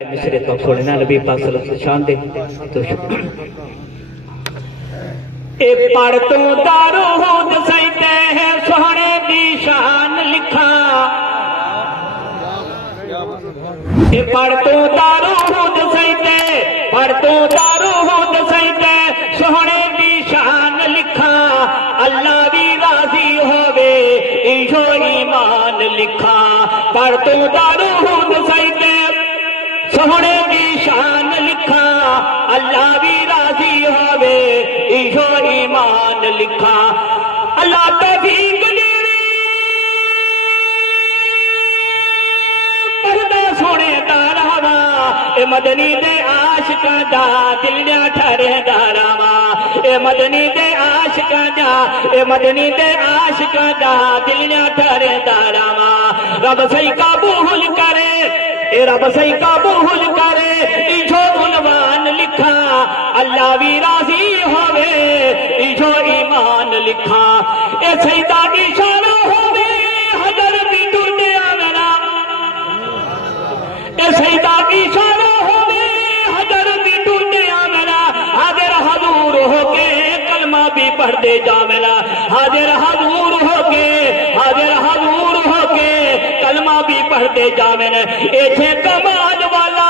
مصرے تو سوڑنا نبی پاک صلی اللہ علیہ وسلم شان دے تو اے پڑھ تو دارود سیتے ہیں سوڑے دی شان لکھا اے پڑھ تو دارود سیتے پڑھ تو دارود سیتے سوڑے دی شان لکھا اللہ بھی راضی ہوئے ایشو ایمان لکھا پڑھ تو دارود سیتے سونے دی شان لکھا اللہ بھی راضی ہوئے ایشو ایمان لکھا اللہ توفیق دیوے پردہ سونے داراوا اے مدنی دے عاشقاں دا دل نہ ٹھہرے داراوا اے مدنی دے عاشقاں دا اے مدنی دے عاشقاں دا دل نہ ٹھہرے داراوا رب صحیح قبول کرے اے رب صحیح قبول کرے ایشو عنوان لکھا اللہ بھی راضی ہوئے ایشو ایمان لکھا اے سیدہ اشارہ ہوئے حضر بھی ٹوٹے آمنا اے سیدہ اشارہ ہوئے حضر بھی ٹوٹے آمنا حاضر حضور ہو کے کلمہ بھی پڑھ دے جامنا حاضر حضور ہو کے حاضر حضور ہو کے کلمہ بھی پڑھ دے جامنا ایچھے کمال والا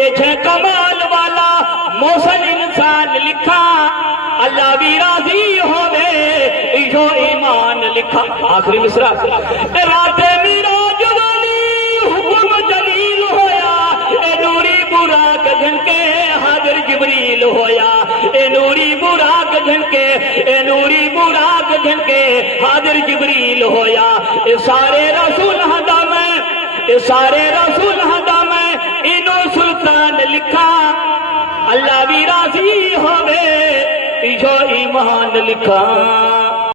ایچھے کمال والا موسن انسان لکھا اللہ بھی راضی ہوئے ایشو ایمان لکھا آخری مصرع رات میراج والی حکم جلیل ہویا اے نوری براق جھنکے حاضر جبریل ہویا اے نوری براق جھنکے اے نوری براق جھنکے حاضر جبریل ہویا اے سارے رسول ہدا میں اے سارے رسول ہدا میں انو سلطان لکھا اللہ بھی راضی ہوئے ایشو ایمان لکھا